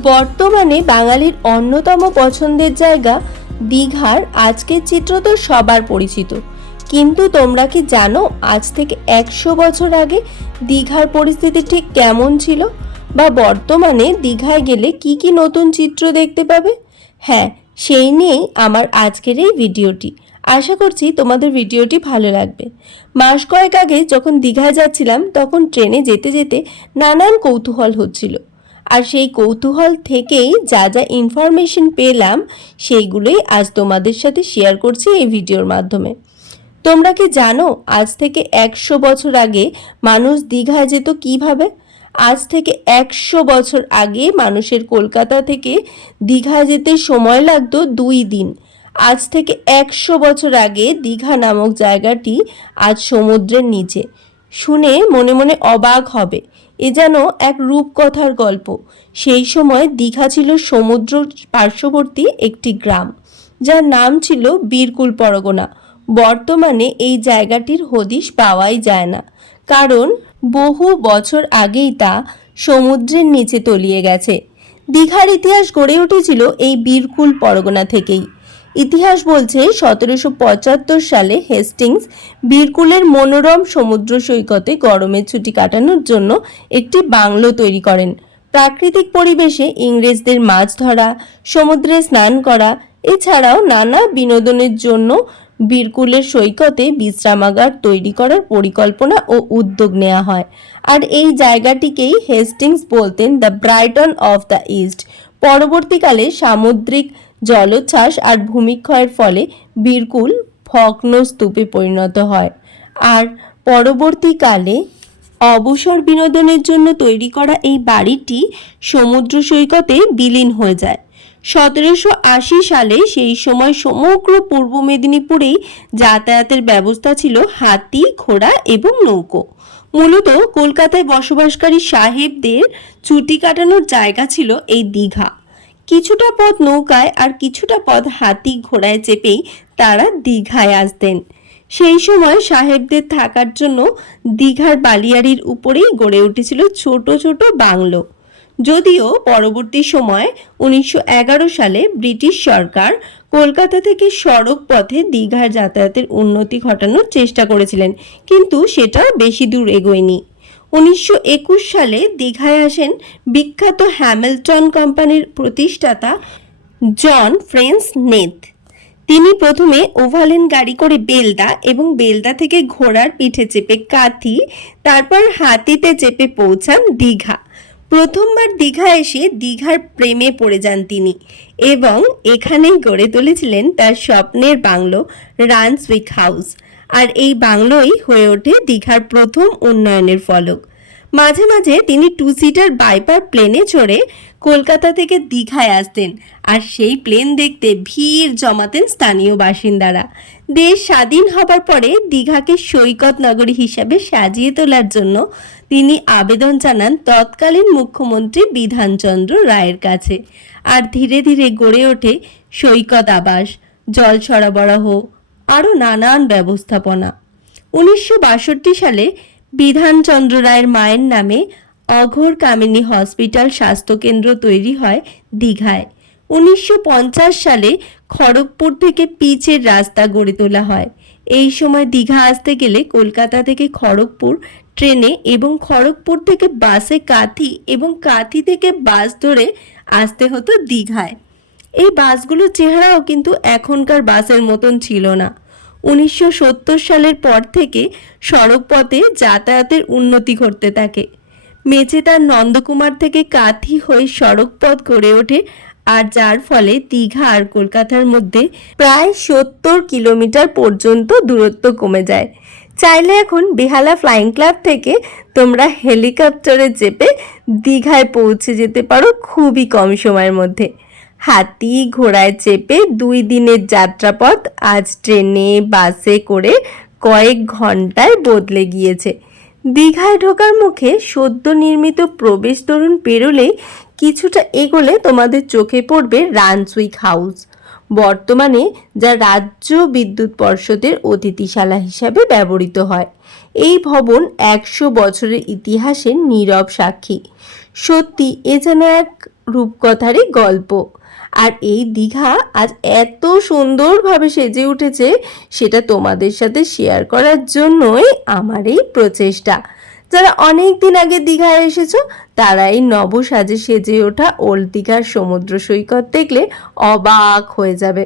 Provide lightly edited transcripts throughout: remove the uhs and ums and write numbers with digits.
বর্তমানে বাঙালির অন্যতম পছন্দের জায়গা দীঘার আজকের চিত্র তো সবার পরিচিত, কিন্তু তোমরা কি জানো আজ থেকে 100 বছর আগে দীঘার পরিস্থিতি ঠিক কেমন ছিল, বা বর্তমানে দীঘায় গেলে কি কি নতুন চিত্র দেখতে পাবে? হ্যাঁ, সেই নিয়েই আমার আজকের এই ভিডিওটি। আশা করছি তোমাদের ভিডিওটি ভালো লাগবে। মাস কয়েক আগে যখন দীঘায় যাচ্ছিলাম তখন ট্রেনে যেতে যেতে নানান কৌতূহল হচ্ছিল, আর সেই কৌতূহল থেকেই যা যা ইনফরমেশন পেলাম সেইগুলোই আজ তোমাদের সাথে শেয়ার করছি এই ভিডিওর মাধ্যমে। তোমরা কি জানো আজ থেকে 100 বছর আগে মানুষ দীঘায় যেত কিভাবে? আজ থেকে 100 বছর আগে মানুষের কলকাতা থেকে দীঘায় যেতে সময় লাগতো 2 দিন। আজ থেকে 100 বছর আগে দীঘা নামক জায়গাটি আজ সমুদ্রের নিচে। শুনে মনে মনে অবাক হবে, এ যেন এক রূপকথার গল্প। সেই সময় দীঘা ছিল সমুদ্র পার্শ্ববর্তী একটি গ্রাম, যার নাম ছিল বীরকুল পরগনা। বর্তমানে এই জায়গাটির হদিশ পাওয়াই যায় না, কারণ বহু বছর আগেই তা সমুদ্রের নিচে তলিয়ে গেছে। দীঘার ইতিহাস গড়ে উঠেছিল এই বীরকুল পরগনা থেকেই। ইতিহাস বলছে 1775 সালে হেস্টিংস বীরকুলের মনোরম সমুদ্র সৈকতে গরমের ছুটি কাটানোর জন্য একটি বাংলো তৈরি করেন। প্রাকৃতিক পরিবেশে ইংরেজদের মাছ ধরা, সমুদ্রে স্নান করা, এছাড়াও নানা বিনোদনের জন্য বীরকুলের সৈকতে বিশ্রামাগার তৈরি করার পরিকল্পনা ও উদ্যোগ নেওয়া হয়। আর এই জায়গাটিকেই হেস্টিংস বলতেন the Brighton of the east. পরবর্তীকালে সামুদ্রিক জলোচ্ছ্বাস আর ভূমিক্ষয়ের ফলে বীরকুল ভগ্ন স্তূপে পরিণত হয়, আর পরবর্তীকালে অবসর বিনোদনের জন্য তৈরি করা এই বাড়িটি সমুদ্র সৈকতে বিলীন হয়ে যায়। 1780 সালে সেই সময় সমগ্র পূর্ব মেদিনীপুরেই যাতায়াতের ব্যবস্থা ছিল হাতি, ঘোড়া এবং নৌকো। মূলত কলকাতায় বসবাসকারী সাহেবদের ছুটি কাটানোর জায়গা ছিল এই দীঘা। কিছুটা পথ নৌকায় আর কিছুটা পথ হাতি ঘোড়ায় চেপেই তারা দীঘায় আসতেন। সেই সময় সাহেবদের থাকার জন্য দীঘার বালিয়াড়ির উপরেই গড়ে উঠেছিল ছোট ছোট বাংলো। যদিও পরবর্তী সময়ে 1911 সালে ব্রিটিশ সরকার কলকাতা থেকে সড়ক পথে দীঘার যাতায়াতের উন্নতি ঘটানোর চেষ্টা করেছিলেন, কিন্তু সেটা বেশি দূর এগোয়নি। 1921 সালে দীঘায় আসেন বিখ্যাত হ্যামিল্টন কোম্পানির প্রতিষ্ঠাতা জন ফ্রেন্স নেথ। তিনি প্রথমে ওভালেন গাড়ি করে বেলদা এবং বেলদা থেকে ঘোড়ার পিঠে চেপে কাঁথি, তারপর হাতিতে চেপে পৌঁছান দীঘা। প্রথমবার দীঘা এসে দীঘার প্রেমে পড়ে যান তিনি, এবং এখানেই গড়ে তুলেছিলেন তার স্বপ্নের বাংলো রানসউইক হাউস। আর এই বাংলোই হয়ে ওঠে দীঘার প্রথম উন্নয়নের ফলক। মাঝে মাঝে তিনি 2 সিটার বাইপার প্লেনে চড়ে কলকাতা থেকে দীঘায় আসতেন, আর সেই প্লেন দেখতে ভিড় জমাতেন স্থানীয় বাসিন্দারা। দেশ স্বাধীন হবার পরে দীঘাকে সৈকত নগরী হিসাবে সাজিয়ে তোলার জন্য তিনি আবেদন জানান তৎকালীন মুখ্যমন্ত্রী বিধানচন্দ্র রায়ের কাছে। আর ধীরে ধীরে গড়ে ওঠে সৈকত আবাস, জল সরবরাহ, আরও নানান ব্যবস্থাপনা। 1962 সালে বিধানচন্দ্র রায়ের মায়ের নামে অঘোর কামিনী হসপিটাল স্বাস্থ্যকেন্দ্র তৈরি হয় দীঘায়। 1950 সালে খড়গপুর থেকে পিচের রাস্তা গড়ে তোলা হয়। এই সময় দীঘা আসতে গেলে কলকাতা থেকে খড়গপুর ট্রেনে এবং খড়গপুর থেকে বাসে কাঁথি এবং কাঁথি থেকে বাস ধরে আসতে হতো দীঘায়। এই বাসগুলোর চেহারাও কিন্তু এখনকার বাসের মতন ছিল না। 1970 সালের পর থেকে সড়ক পথে যাতায়াতের উন্নতি ঘটতে থাকে। মেচেদার নন্দকুমার থেকে কাঁথি হয়ে সড়ক পথ গড়ে ওঠে, আর যার ফলে দীঘা আর কলকাতার মধ্যে প্রায় 70 কিলোমিটার পর্যন্ত দূরত্ব কমে যায়। চাইলে এখন বেহালা ফ্লাইং ক্লাব থেকে তোমরা হেলিকপ্টারে চেপে দীঘায় পৌঁছে যেতে পারো খুবই কম সময়ের মধ্যে। হাতি ঘোড়ায় চেপে 2 দিনের যাত্রাপথ আজ ট্রেনে বাসে করে কয়েক ঘন্টায় বদলে গিয়েছে। দীঘায় ঢোকার মুখে সদ্য নির্মিত প্রবেশ তোরণ পেরোলেই কিছুটা এগোলে তোমাদের চোখে পড়বে রানসউইক হাউস, বর্তমানে যা রাজ্য বিদ্যুৎ পর্ষদের অতিথিশালা হিসাবে ব্যবহৃত হয়। এই ভবন 100 বছরের ইতিহাসের নীরব সাক্ষী। সত্যি এ যেন এক রূপকথারই গল্প। আর এই দীঘা আজ এত সুন্দরভাবে সেজে উঠেছে, সেটা তোমাদের সাথে শেয়ার করার জন্যই আমার এই প্রচেষ্টা। যারা অনেক দিন আগে দীঘায় এসেছো তারা এই নব সাজে সেজে ওঠা ওল্ড দীঘার সমুদ্র সৈকত দেখলে অবাক হয়ে যাবে।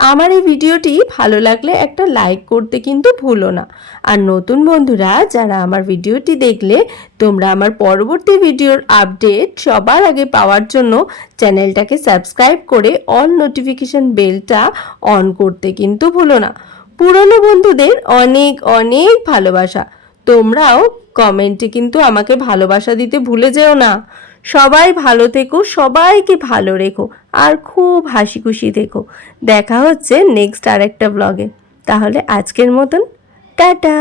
আমার এই ভিডিওটি ভালো লাগলে একটা লাইক করতে কিন্তু ভুলো না। আর নতুন বন্ধুরা যারা আমার ভিডিওটি দেখলে, তোমরা আমার পরবর্তী ভিডিওর আপডেট সবার আগে পাওয়ার জন্য চ্যানেলটাকে সাবস্ক্রাইব করে অল নোটিফিকেশন বেলটা অন করতে কিন্তু ভুলো না। পুরনো বন্ধুদের অনেক অনেক ভালোবাসা। তোমরাও কমেন্টে কিন্তু আমাকে ভালোবাসা দিতে ভুলে যেও না। সবাই ভালো থেকো, সবাইকে ভালো রেখো, আর খুব হাসি খুশি থেকো। দেখা হচ্ছে নেক্সট আরেকটা ব্লগে। তাহলে আজকের মতন টাটা।